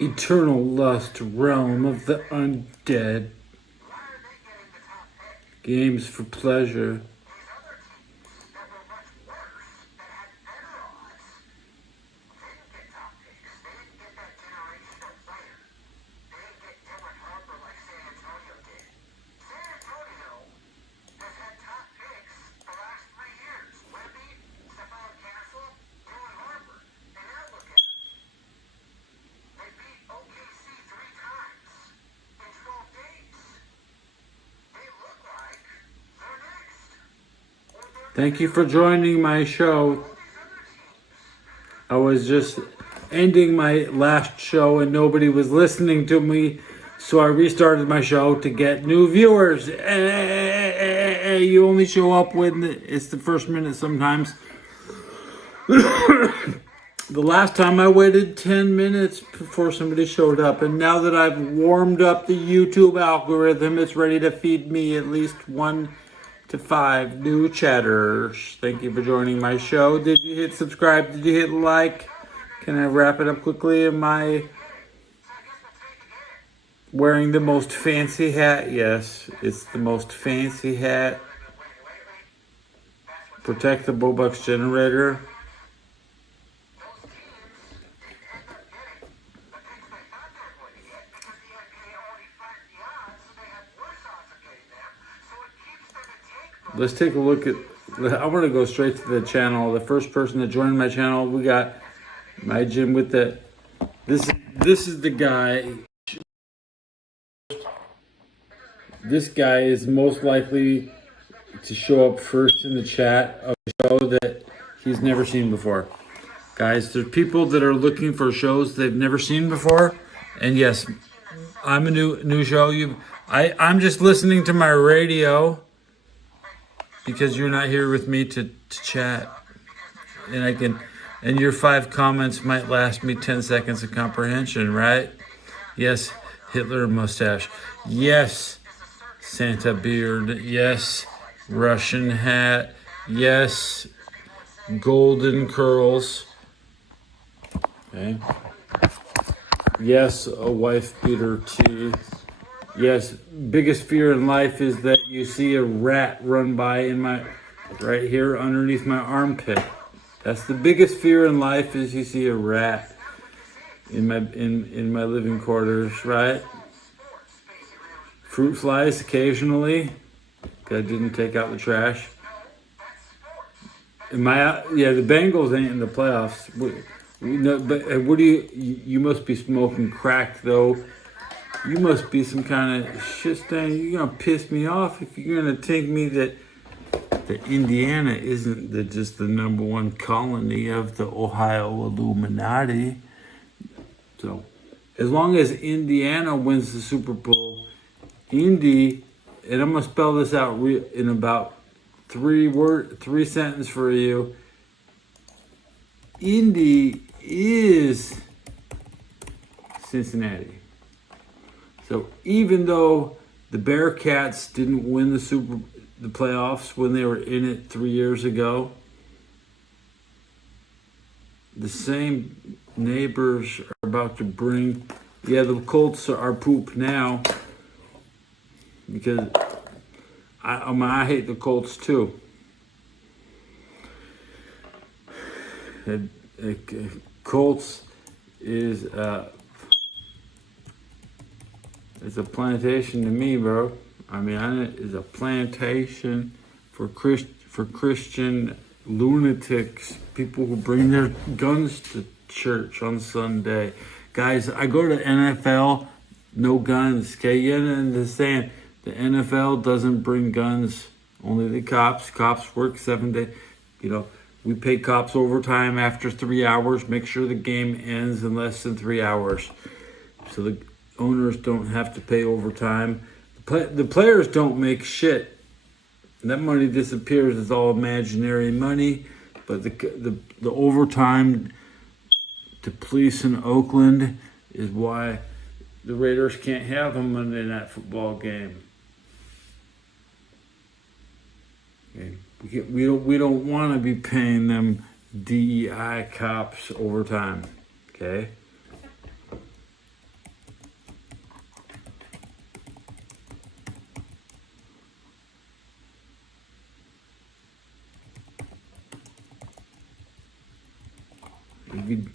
eternal lust realm of the undead. Games for pleasure. Thank you for joining my show. I was just ending my last show and nobody was listening to me, so I restarted my show to get new viewers. You only show up when it's the first minute sometimes. The last time I waited 10 minutes before somebody showed up, and now that I've warmed up the YouTube algorithm, it's ready to feed me at least 1 to 5 new chatters. Thank you for joining my show. Did you hit subscribe? Did you hit like? Can I wrap it up quickly? Am I wearing the most fancy hat? Yes, it's the most fancy hat. Protect the Bobucks generator. Let's take a look at, I want to go straight to the channel. The first person that joined my channel, we got my gym with the, this is the guy. This guy is most likely to show up first in the chat of a show that he's never seen before. Guys, there's people that are looking for shows they've never seen before. And yes, I'm a new show. I'm just listening to my radio, because you're not here with me to chat. And your 5 comments might last me 10 seconds of comprehension, right? Yes, Hitler mustache. Yes, Santa beard. Yes, Russian hat. Yes, golden curls. Okay. Yes, a wife beater teeth. Yes, biggest fear in life is that you see a rat run by in right here underneath my armpit. That's the biggest fear in life, is you see a rat in my living quarters, right? Fruit flies occasionally. I didn't take out the trash. The Bengals ain't in the playoffs. But what do you must be smoking crack though. You must be some kind of shit stain. You're gonna piss me off if you're gonna take me that Indiana isn't just the #1 colony of the Ohio Illuminati. So, as long as Indiana wins the Super Bowl, Indy, and I'm gonna spell this out in about 3 sentences for you. Indy is Cincinnati. So even though the Bearcats didn't win the playoffs when they were in it 3 years ago, the same neighbors are about to bring, the Colts are poop now, because I hate the Colts too. Colts is it's a plantation to me, bro. I mean, it's a plantation for Christian lunatics, people who bring their guns to church on Sunday. Guys, I go to NFL, no guns, okay? You understand, the NFL doesn't bring guns, only the cops. Cops work 7 days. We pay cops overtime after 3 hours, make sure the game ends in less than 3 hours. So the owners don't have to pay overtime. The players don't make shit. That money disappears. It's all imaginary money. But the overtime to police in Oakland is why the Raiders can't have a Monday Night Football game. Okay. We don't want to be paying them DEI cops overtime. Okay.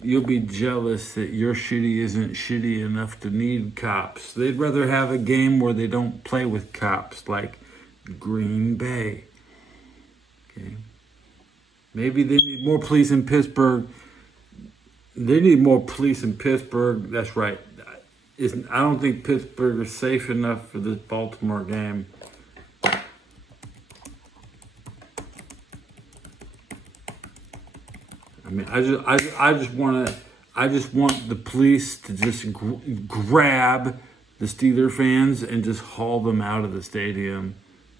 You'll be jealous that your city isn't shitty enough to need cops. They'd rather have a game where they don't play with cops, like Green Bay. Okay. Maybe they need more police in Pittsburgh. They need more police in Pittsburgh. That's right. I don't think Pittsburgh is safe enough for this Baltimore game. I mean, I just want the police to just grab the Steeler fans and just haul them out of the stadium,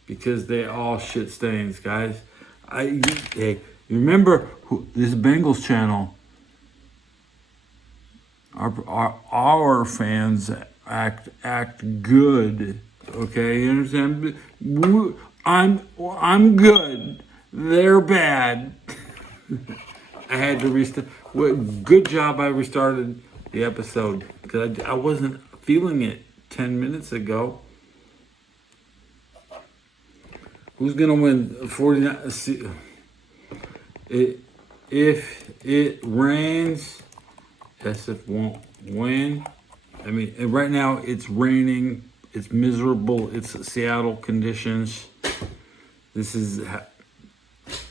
because they all shit stains, guys. Hey, remember this Bengals channel? Our fans act good. Okay, you understand? I'm good. They're bad. I had to restart. Good job I restarted the episode, because I wasn't feeling it 10 minutes ago. Who's going to win 49? If it rains, SF won't win. I mean, right now it's raining. It's miserable. It's Seattle conditions. This is...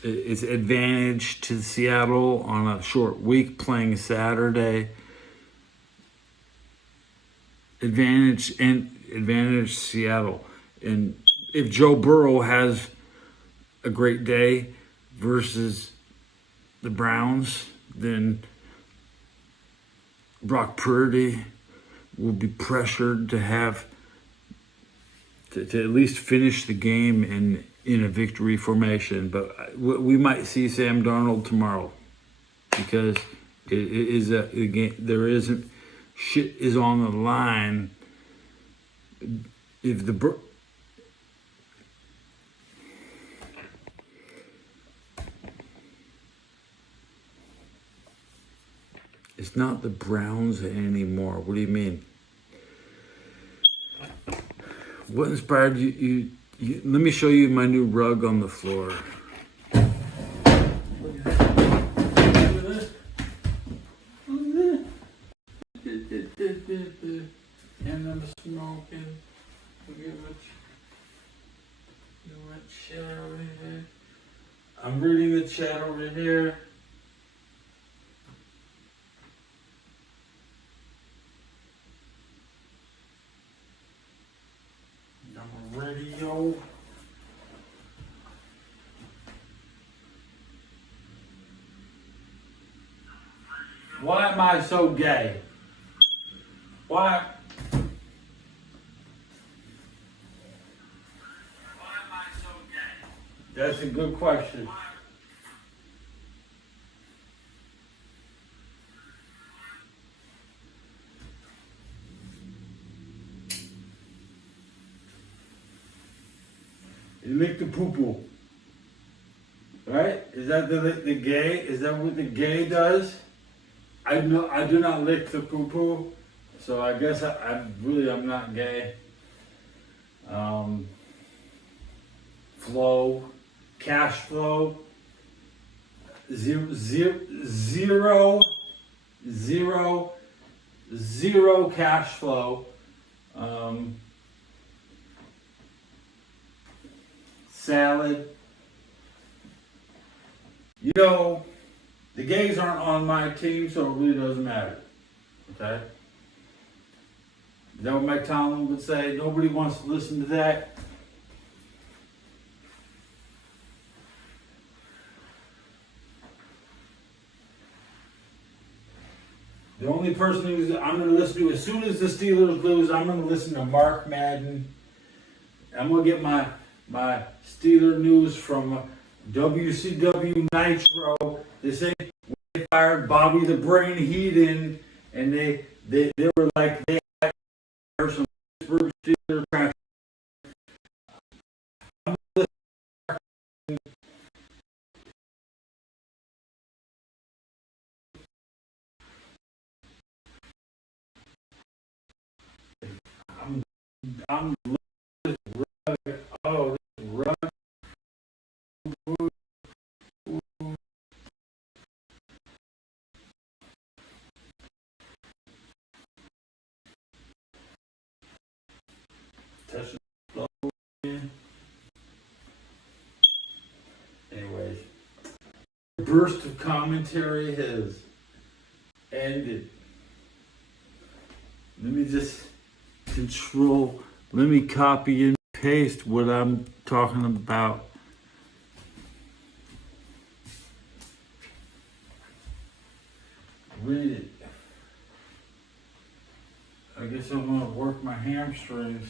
It's advantage to Seattle on a short week playing Saturday. Advantage Seattle. And if Joe Burrow has a great day versus the Browns, then Brock Purdy will be pressured to have to at least finish the game in a victory formation. But we might see Sam Darnold tomorrow, because it is a game. There isn't shit is on the line. If the it's not the Browns anymore. What do you mean? What inspired you? Let me show you my new rug on the floor. Look at this. Look at this. And I'm smoking. Look at what chat over here. I'm reading the chat over here. Radio. Why am I so gay? Why? Why am I so gay? That's a good question. You lick the poo-poo. Right? Is that the gay? Is that what the gay does? I do not lick the poo-poo, so I guess I'm not gay. Flow, cash flow, zero cash flow. Salad. You know, the gays aren't on my team, so it really doesn't matter. Okay? Is that what Mike Tomlin would say? Nobody wants to listen to that. The only person I'm going to listen to, as soon as the Steelers lose, I'm going to listen to Mark Madden. I'm going to get my Steeler news from WCW Nitro. They say they fired Bobby the Brain Heenan, and they were like, they had some Pittsburgh Steelers trash. I'm oh, run. Touch the again. Anyways, the burst of commentary has ended. Let me just let me copy and paste what I'm talking about. Read it. I guess I'm gonna work my hamstrings.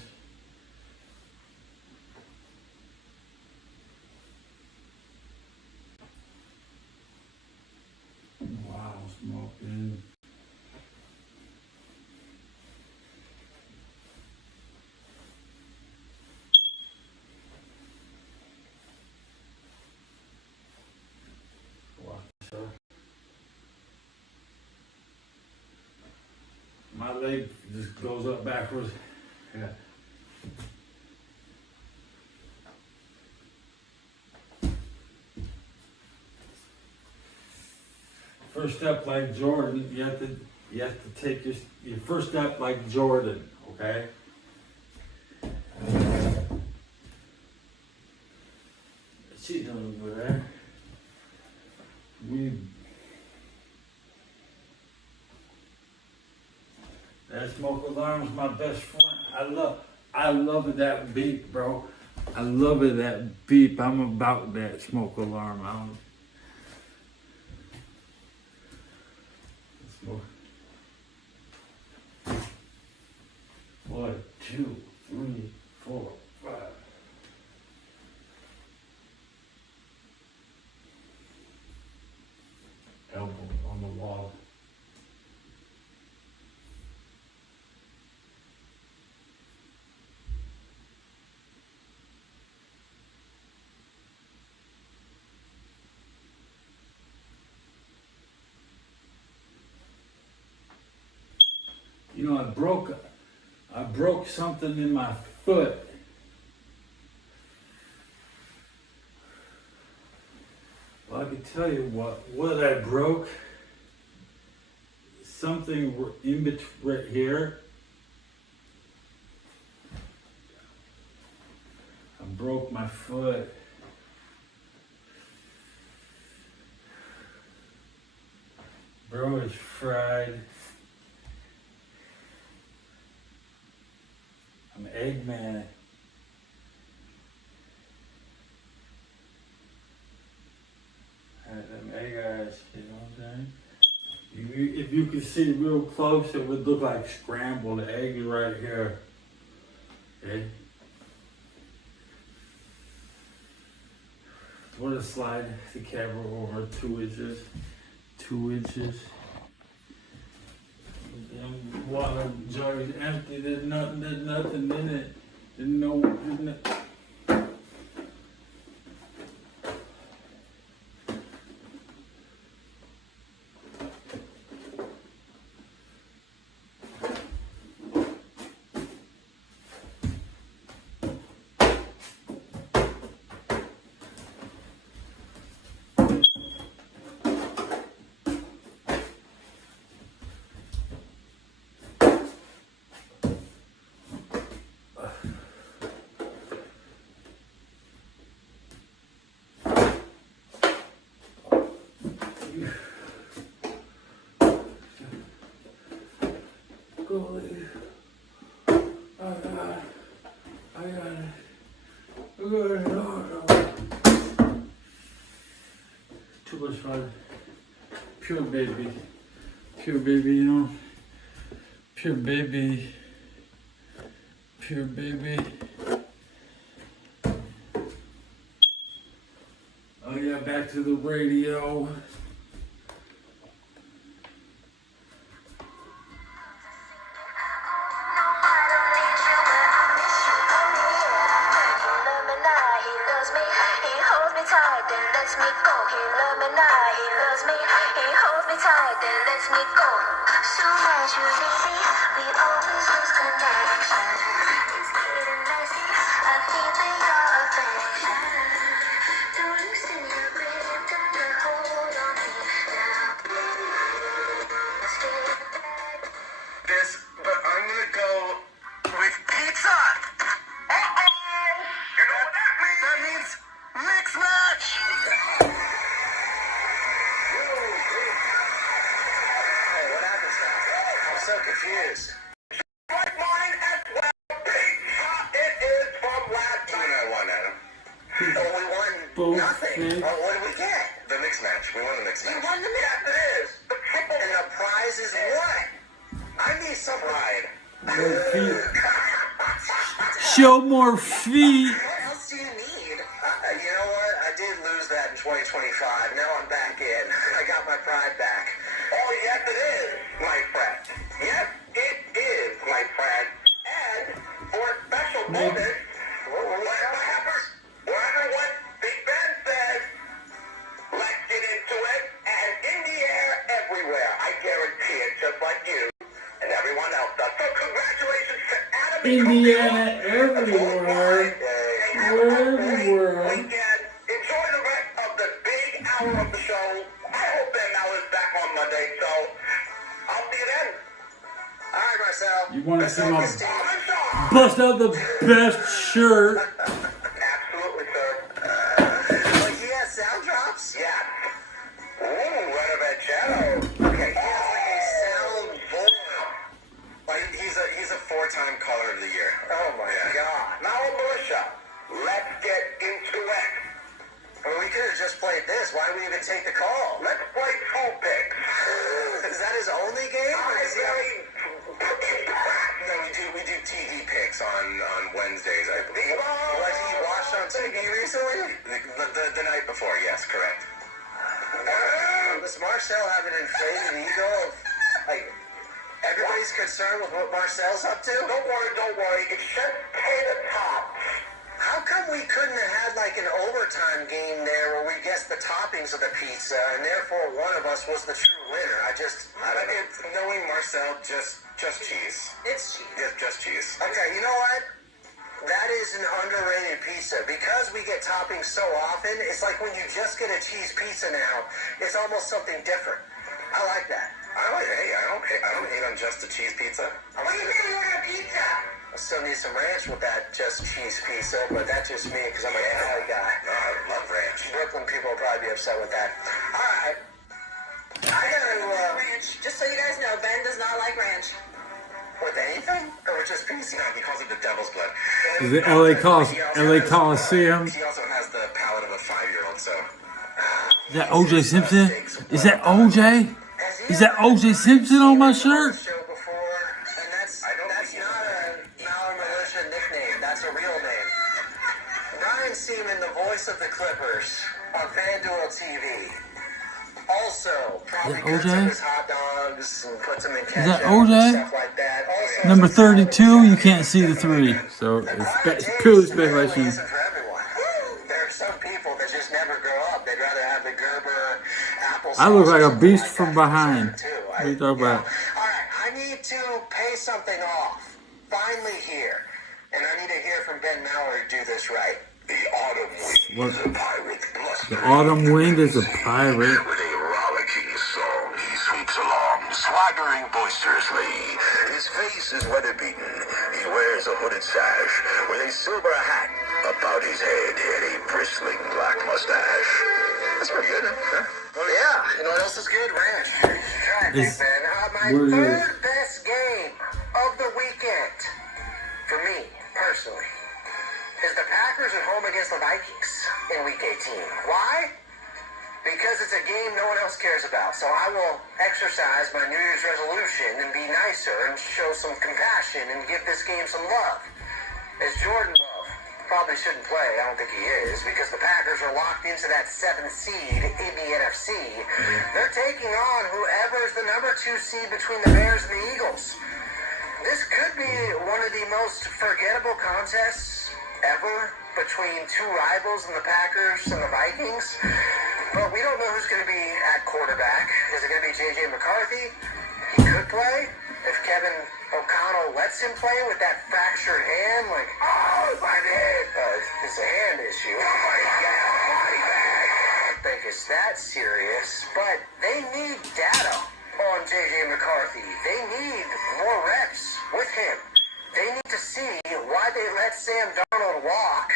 Wow, smoking. Watch yourself. My leg just goes up backwards. Yeah. First step like Jordan, you have to take your first step like Jordan, okay? She's doing good there. That smoke alarm's my best friend. I love that beep, bro. I love it, that beep. I'm about that smoke alarm. I don't smoke. 1, 2, 3, 4, 5. Elbow on the wall. You know, I broke something in my foot. Well, I can tell you what I broke. Something in between right here. I broke my foot. Bro, it's fried. I'm Eggman. Them egg eyes, you know what I'm saying? If you could see real close, it would look like scrambled eggs right here. Okay? We're gonna slide the camera over 2 inches. 2 inches. The water jar is empty. There's nothing in it. There's no. Golly. I got it. No. Too much fun. Pure baby, you know. Pure baby. Oh yeah, back to the radio. so confused. Like mine as well. Pizza it is from last time. 2-1, Adam. Oh, we won nothing. Oh, what did we get? The mixed match. We won the mixed match. You won the mix. Yes, it is. The triple. And the prize is what? I need some Pride. Show more feet. What else do you need? You know what? I did lose that in 2025. Now I'm back in. I got my pride back. Oh, yes, it is, my friend. Yes, it is, my friend. And for a special moment, whatever happens, whatever what Big Ben says, let's get into it. And in the air, everywhere. I guarantee it, just like you and everyone else does. So congratulations to Adam and Indiana everywhere. Everywhere. Weekend. Enjoy the rest of the big hour of the show. I hope Ben now is back on Monday, so I'll see you then. All right, Marcel. You want to Best see of my luck, Steve. bust out the best shirt? Absolutely, sir. Like he has sound drops? Yeah. Ooh, Renovacello. Okay, he has like a sound board. Like he's a 4-time caller of the year. Oh my God. Now, militia, let's get into it. I mean, we could have just played this. Why do we even take the call? Let's play Pool Picks. Is that his only game? Or I does he have... No, we do TV picks on Wednesdays, I believe. What he watched on TV recently? The night before, yes, correct. Does Marcel have an inflated ego of, like, everybody's concerned with what Marcel's up to? Don't worry. It's just pay the top. How come we couldn't have had, like, an overtime game there where we guessed the toppings of the pizza and therefore one of us was the true winner? I don't know. It's knowing Marcel, just cheese. It's cheese. Yeah, just cheese. Okay, you know what? That is an underrated pizza. Because we get toppings so often, it's like when you just get a cheese pizza now, it's almost something different. I like that. I don't hate on just a cheese pizza. What do you mean you want a pizza? I still need some ranch with that just cheese pizza, but that's just me because I'm a Cali guy. No, I love ranch. Brooklyn people will probably be upset with that. All right. I gotta, ranch. Just so you guys know, Ben does not like ranch. with anything? Or with just pizza? No, he calls it the devil's blood. Is it LA Coliseum? He also has the palate of a 5-year-old, so. Is that OJ Simpson? Is that OJ? Is that OJ Simpson on my shirt? Show before, and that's not a militia nickname. That's a real name. Brian Seaman, the voice of the Clippers on FanDuel TV. Also, probably Is that cuts up OJ? his hot dogs and puts them in ketchup that and OJ? stuff like that. Also, Number as a fan of the 32, you Cavs, can't see the 3. So it's Brian purely Taste apparently speculation. isn't for everyone. There are some people that just never grow up. They'd rather have the Gerber apple. I look like a sauce or beast something from like that behind. for dessert, too. What are you talking about? All right, I need to pay something off. Finally here. And I need to hear from Ben Mallory do this right. The autumn wind What? is a pirate bluster. The autumn wind is a pirate. With a rollicking song, he sweeps along, swaggering boisterously. His face is weather-beaten. He wears a hooded sash with a silver hat about his head and a bristling black mustache. That's pretty good, huh? Well, yeah. You know what else is good? Ranch. Try it, Is- Big Ben. My what is third best game of the weekend, for me, personally, is the Packers at home against the Vikings in Week 18. Why? Because it's a game no one else cares about. So I will exercise my New Year's resolution and be nicer and show some compassion and give this game some love. As Jordan Love probably shouldn't play, I don't think he is, because the Packers are locked into that 7th seed in the NFC. They're taking on whoever's the number 2 seed between the Bears and the Eagles. This could be one of the most forgettable contests ever between two rivals in the Packers and the Vikings. But we don't know who's going to be at quarterback. Is it going to be J.J. McCarthy? He could play. If Kevin O'Connell lets him play with that fractured hand, like, oh, my head. It's a hand issue. Oh, my God, body bag. I don't think it's that serious. But they need data on J.J. McCarthy. They need more reps with him. They need to see why they let Sam Darnold walk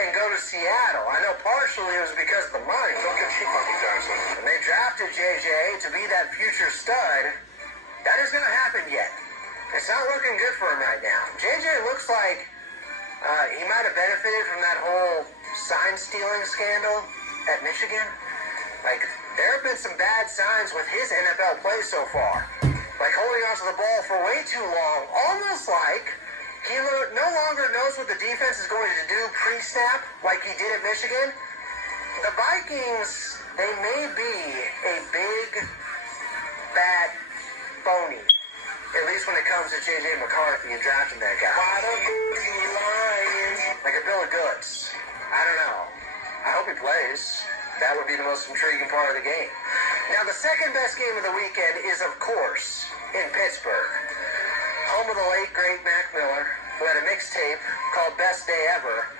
and go to Seattle. I know partially it was because of the money. Don't get cheap, Monkey Johnson. And they drafted JJ to be that future stud. That is going to happen yet. It's not looking good for him right now. JJ looks like he might have benefited from that whole sign stealing scandal at Michigan. Like, there have been some bad signs with his NFL play so far. Like holding onto the ball for way too long, almost like he no longer knows what the defense is going to do pre-snap like he did at Michigan. The Vikings, they may be a big, fat phony. At least when it comes to J.J. McCarthy and drafting that guy. Like a bill of goods. I don't know. I hope he plays. That would be the most intriguing part of the game. Now, the second best game of the weekend is, of course, in Pittsburgh. Home of the late, great Mac Miller, who had a mixtape called Best Day Ever.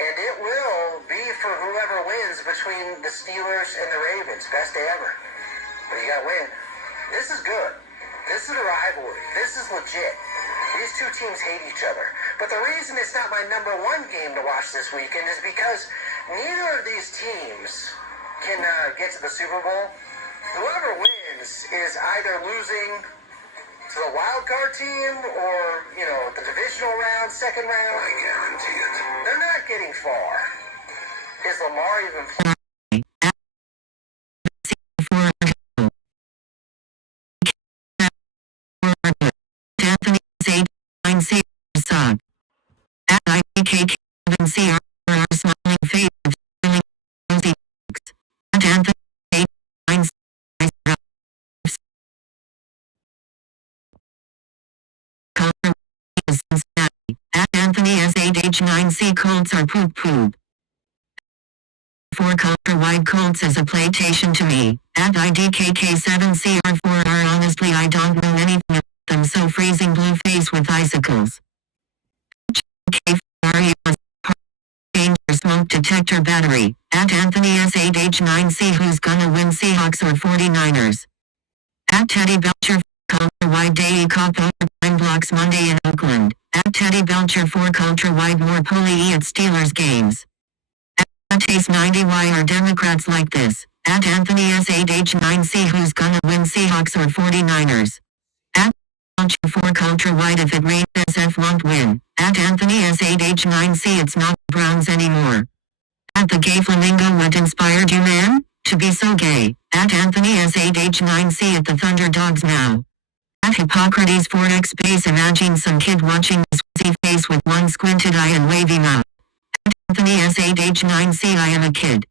And it will be for whoever wins between the Steelers and the Ravens. Best day ever. But you gotta win. This is good. This is a rivalry. This is legit. These two teams hate each other. But the reason it's not my number one game to watch this weekend is because neither of these teams can get to the Super Bowl. Whoever wins is either losing to the wild card team or, the divisional round, second round. I guarantee it. They're not getting far. Is Lamar even playing? Smiling face of smiling rosy cheeks. At Anthony Cincinnati. At Anthony S8H9C Colts are poop poop. 4 color wide Colts is a playtation to me. At IDKK7CR4 are honestly I don't know anything about them so freezing blue face with icicles. K4 danger smoke detector battery. At Anthony S8H9C who's gonna win Seahawks or 49ers. At Teddy Belcher contra wide day cop overtime blocks Monday in Oakland. At Teddy Belcher 4 contra wide more pulley at Steelers games. At Taste 90 why are Democrats like this? At Anthony S8H9C who's gonna win Seahawks or 49ers. At Belcher 4 contra wide if it rains SF won't win. At Anthony S8H9C it's not Browns anymore. At the gay flamingo what inspired you man? To be so gay. At Anthony S8H9C at the Thunder Dogs now. At Hippocrates 4X base imagine some kid watching his wizzy face with one squinted eye and wavy mouth. At Anthony S8H9C I am a kid.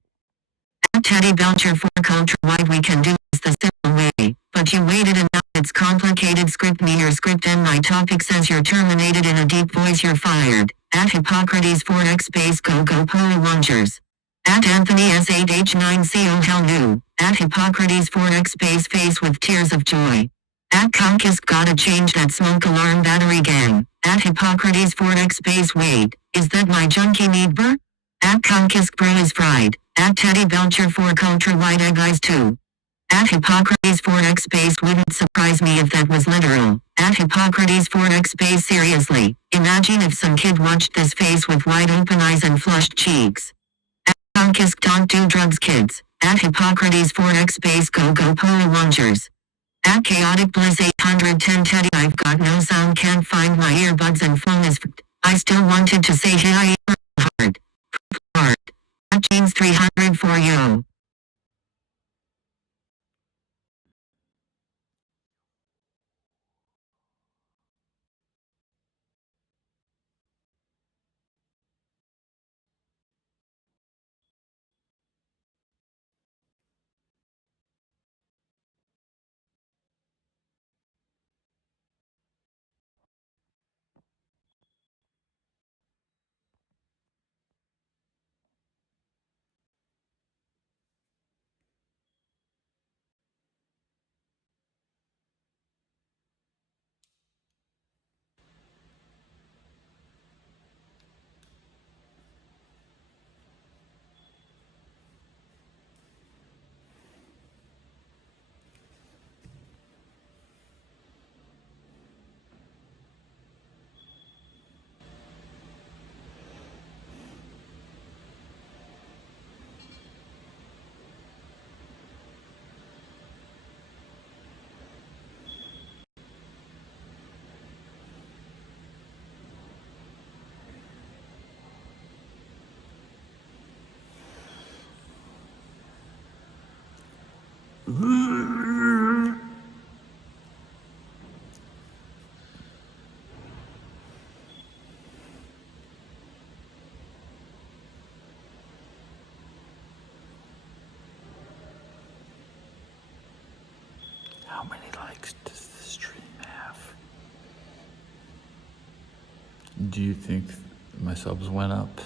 At Teddy Belcher 4 contra wide we can do this the simple way. But you waited and now it's complicated script me your script and my topic says you're terminated in a deep voice you're fired. At Hippocrates 4X base go polo lungers. At Anthony S8H9C oh hell no. At Hippocrates 4X base face with tears of joy. At Conkisk gotta change that smoke alarm battery gang. At Hippocrates 4X base wait, is that my junkie need burr? At Conkisk bro is fried. At Teddy Belcher 4 contra wide egg eyes too. At Hippocrates 4X base wouldn't surprise me if that was literal. At Hippocrates 4X base seriously, imagine if some kid watched this face with wide open eyes and flushed cheeks. At Conkisk don't do drugs kids. At Hippocrates 4X base go polo lungers. At Chaotic Bliss 810 Teddy I've got no sound can't find my earbuds and phone is f***ed. I still wanted to say hey I am hard. Hard. At Jeans 300 for you. many likes does the stream have? Do you think my subs went up?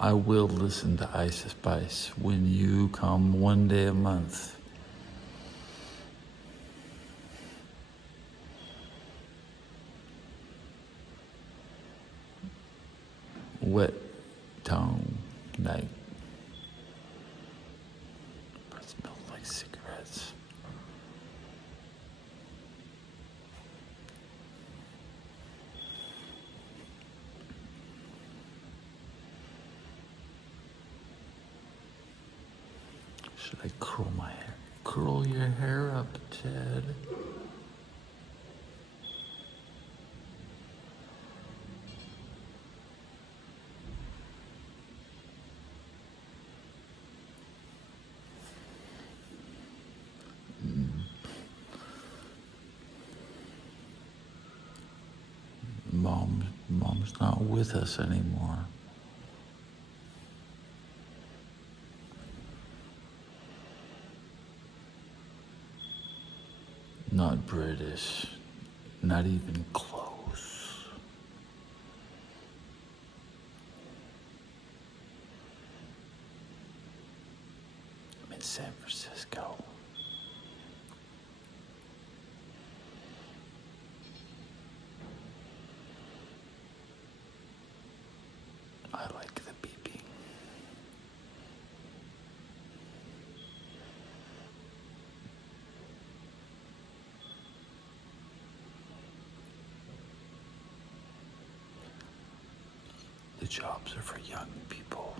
I will listen to Ice Spice when you come one day a month. Wet tongue night. But it smells like cigarettes. Should I curl my hair? Curl your hair up, Ted. Mom's not with us anymore. Not British. Not even close. I'm in San Francisco. I like the beeping. The jobs are for young people.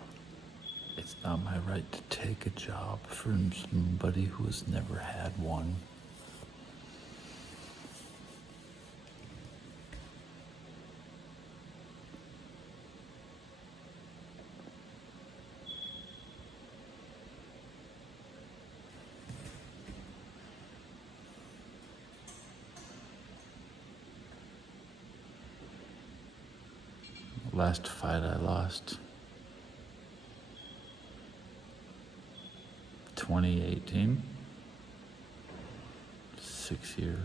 It's not my right to take a job from somebody who has never had one. Last fight I lost. 2018. 6 years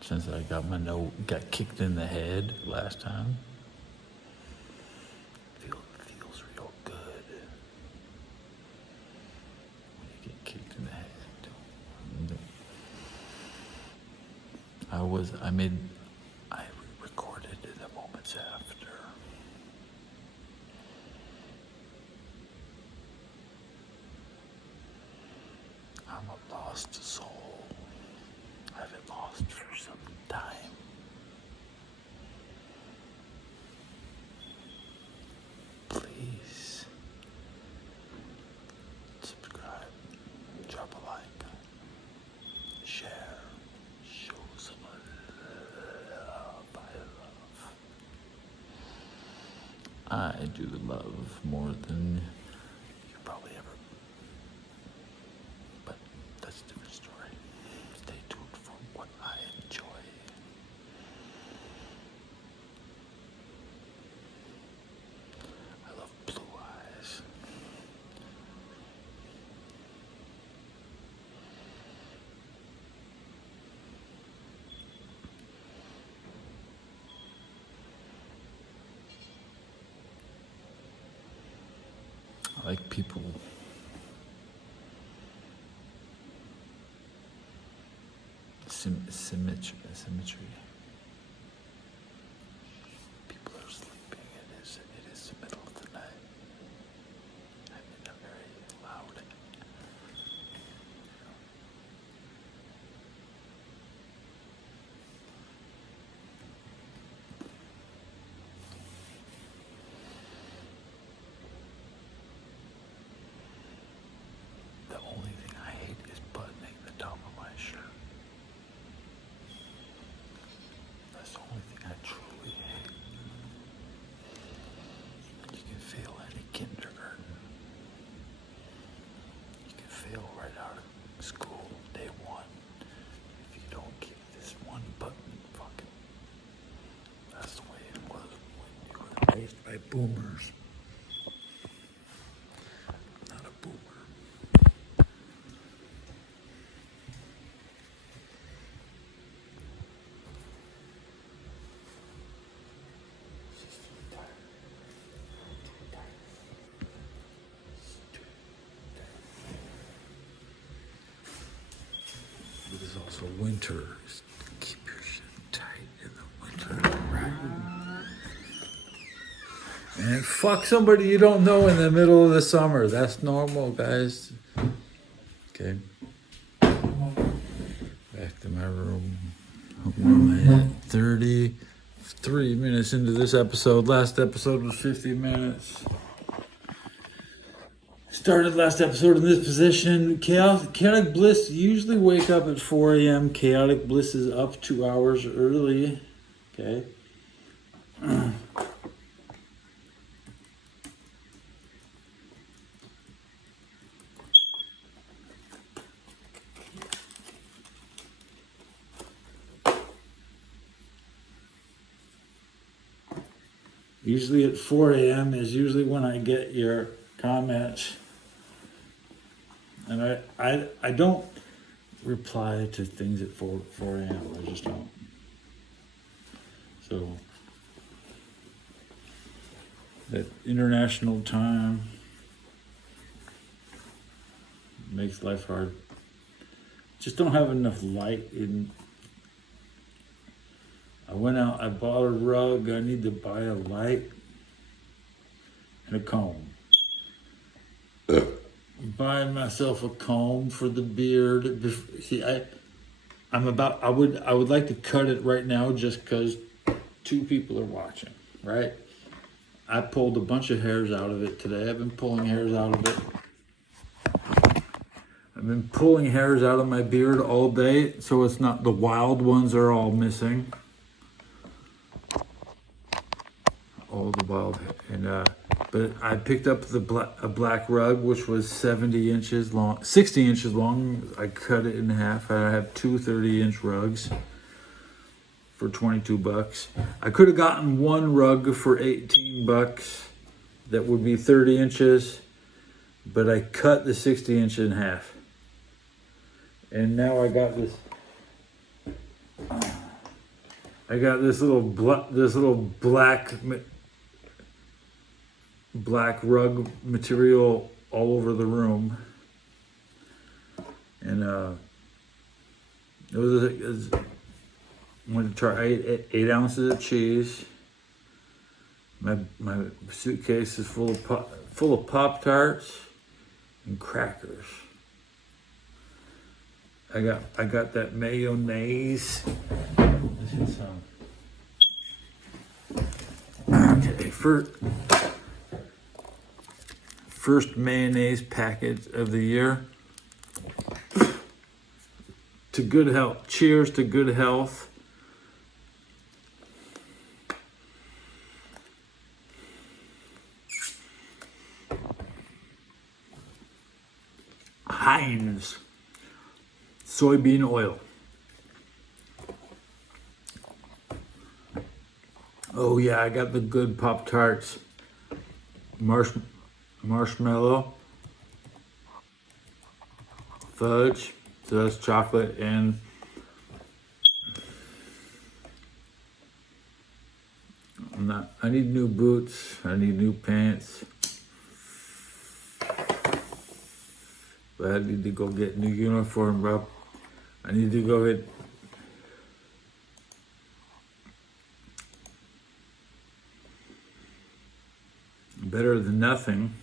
since I got kicked in the head last time. Feels real good when you get kicked in the head. I recorded the moments after. I'm a lost soul. I haven't lost for some time. Please subscribe, drop a like, share, show some love. I do love more than you probably ever. But that's a different story. Stay tuned for what I enjoy. I love blue eyes. I like people symmetry. People are sleeping. It is the middle of the night. I'm in a very loud. The only thing I hate is buttoning the top of my shirt. That's the only thing I truly hate. You can fail any kindergarten. You can fail right out of school, day one, if you don't keep this one button fucking. That's the way it was when you were raised by boomers. So winter is keep your shit tight in the winter, right? And fuck somebody you don't know in the middle of the summer. That's normal, guys. Okay. Back to my room. Where am I at? 33 minutes into this episode. Last episode was 50 minutes. Started last episode in this position. Chaotic Bliss usually wake up at 4 a.m. Chaotic Bliss is up 2 hours early. Okay. Usually at 4 a.m. is usually when I get your comments. And I don't reply to things at 4 a.m. I just don't. So that international time makes life hard. Just don't have enough light in. I went out, I bought a rug, I need to buy a light and a comb. Buy myself a comb for the beard. See, I would like to cut it right now just because 2 people are watching, right? I pulled a bunch of hairs out of it today. I've been pulling hairs out of it. I've been pulling hairs out of my beard all day, so it's not, the wild ones are all missing. All the wild, and but I picked up a black rug which was 60 inches long. I cut it in half. I have 2 30-inch rugs for $22. I could have gotten one rug for $18 that would be 30 inches, but I cut the 60-inch in half, and now I got this. I got this little black rug material all over the room, and it was I went to try 8 ounces of cheese. My suitcase is full of Pop-Tarts and crackers. I got that mayonnaise. Let's get some. Okay, first mayonnaise package of the year. To good health. Cheers to good health. Heinz soybean oil. Oh yeah, I got the good Pop-Tarts. Marshmallow, fudge, so that's chocolate, and I need new boots, I need new pants, but I need to go get a new uniform, bro. I need to go get better than nothing.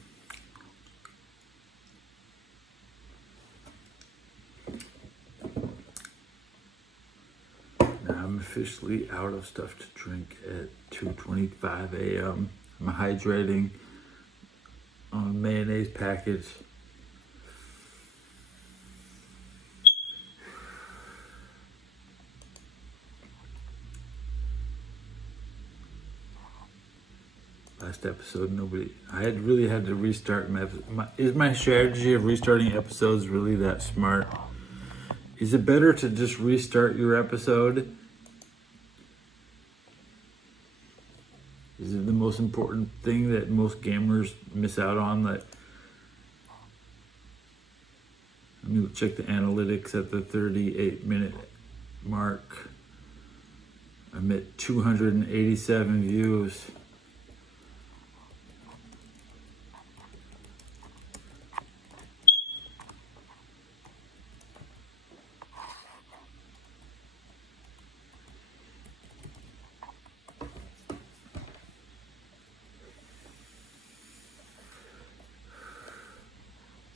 I'm officially out of stuff to drink at 2:25 a.m. I'm hydrating on a mayonnaise package. Last episode, I had really had to restart is my strategy of restarting episodes really that smart? Is it better to just restart your episode? Is it the most important thing that most gamers miss out on? Let me check the analytics at the 38-minute mark. I'm at 287 views.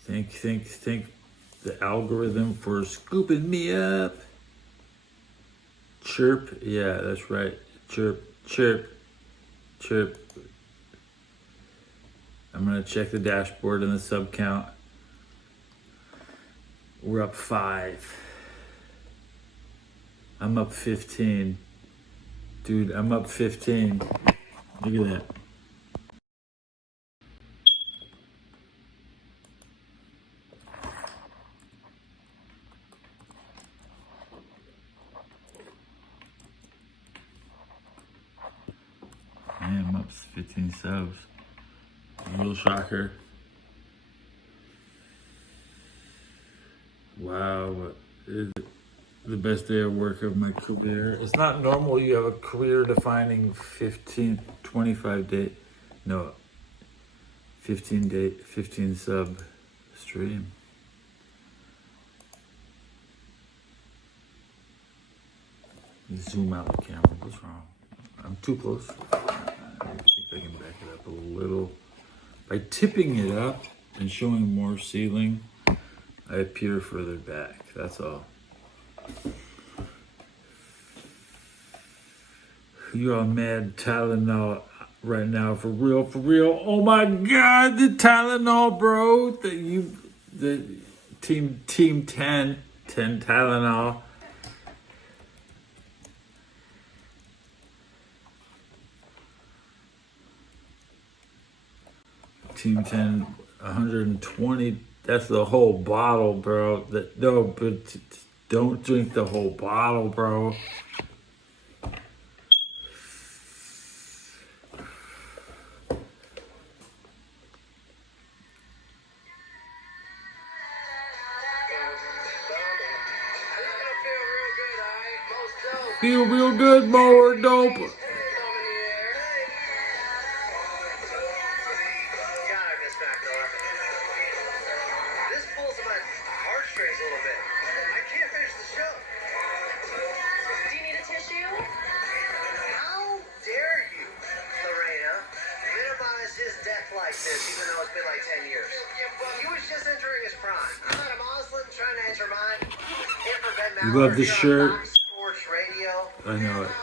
Thank the algorithm for scooping me up. Chirp, yeah, that's right. Chirp, chirp, chirp. I'm gonna check the dashboard and the sub count. We're up 5. I'm up 15. Dude, I'm up 15. Look at that. Man, I'm up 15 subs. Real shocker. Wow, it's the best day of work of my career. It's not normal you have a career defining 25 day, no, 15 sub stream. Zoom out the camera, what's wrong? I'm too close. I think I can back it up a little. By tipping it up and showing more ceiling, I appear further back, that's all. You are mad Tylenol right now, for real, for real. Oh my God, the Tylenol, bro. The team 10 Tylenol. Team 10, 120. That's the whole bottle, bro. No, but don't drink the whole bottle, bro. Feel real good, more dope. Like this, even though it's been like 10 years. He was just entering his prime. I'm not a Muslim trying to enter mine. You love this shirt? Sports radio. I know it.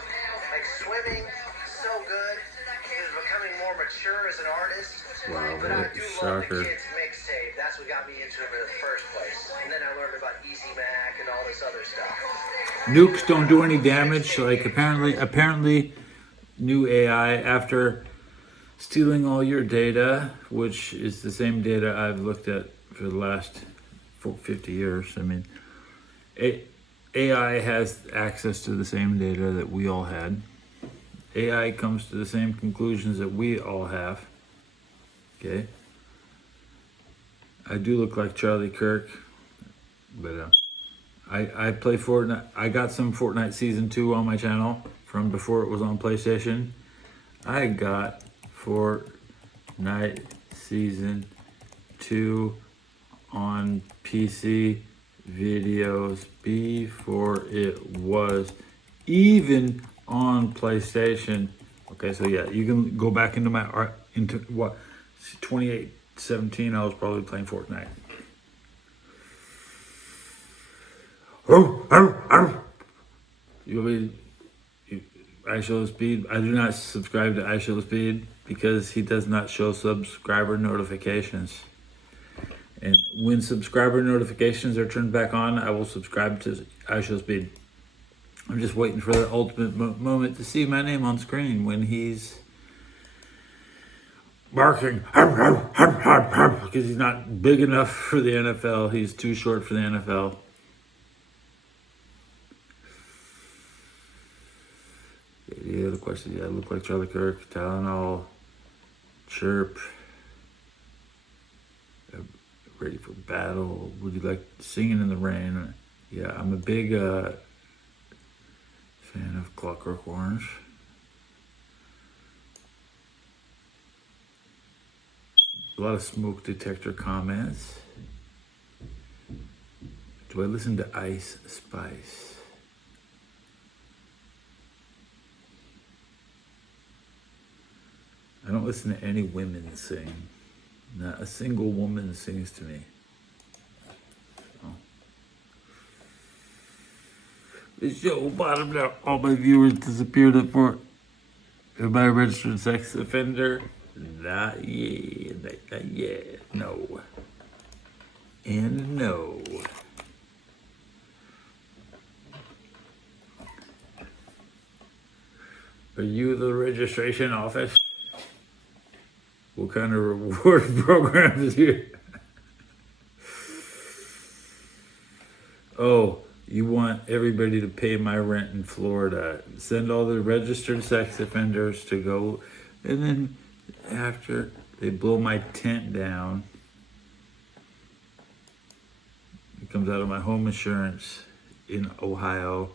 Like swimming, so good. He's becoming more mature as an artist. Wow, but I what do a love shocker. the kids mixtape. That's what got me into it in the first place. And then I learned about Easy Mac and all this other stuff. Nukes don't do any damage. Like apparently, new AI after stealing all your data, which is the same data I've looked at for the last 50 years. I mean, AI has access to the same data that we all had. AI comes to the same conclusions that we all have. Okay? I do look like Charlie Kirk, but I play Fortnite. I got some Fortnite Season 2 on my channel from before it was on PlayStation. I got Fortnite Season 2 on PC videos before it was even on PlayStation. Okay, so yeah, you can go back into my art, into what, 2017, I was probably playing Fortnite. You want me to, I show speed? I do not subscribe to I show speed because he does not show subscriber notifications. And when subscriber notifications are turned back on, I will subscribe to I show speed. I'm just waiting for the ultimate moment to see my name on screen when he's barking because he's not big enough for the NFL. He's too short for the NFL. The other question, yeah, I look like Charlie Kirk, Tylenol, chirp, ready for battle. Would you like singing in the rain? Yeah, I'm a big fan of Clockwork Orange. A lot of smoke detector comments. Do I listen to Ice Spice? I don't listen to any women sing. Not a single woman sings to me. The show bottomed out. All my viewers disappeared at for. Am I a registered sex offender? Not yet. Not yet. No. And no. Are you the registration office? What kind of reward program is here? Oh, you want everybody to pay my rent in Florida. Send all the registered sex offenders to go, and then after they blow my tent down, it comes out of my home insurance in Ohio.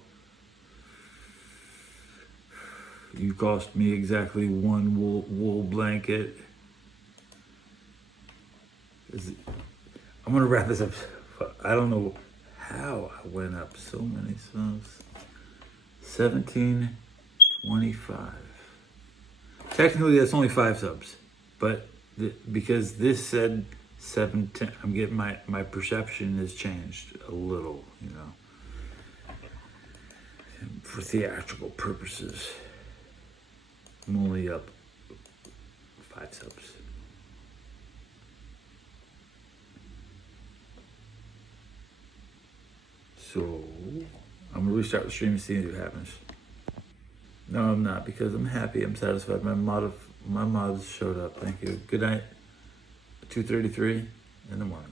You cost me exactly one wool blanket. I'm gonna wrap this up. I don't know how I went up so many subs. 1725. Technically, that's only 5 subs, but because this said 710, I'm getting my perception has changed a little, you know, for theatrical purposes. I'm only up 5 subs. So I'm gonna restart the stream and see what happens. No, I'm not, because I'm happy. I'm satisfied. My mods showed up. Thank you. Good night. 2:33 in the morning.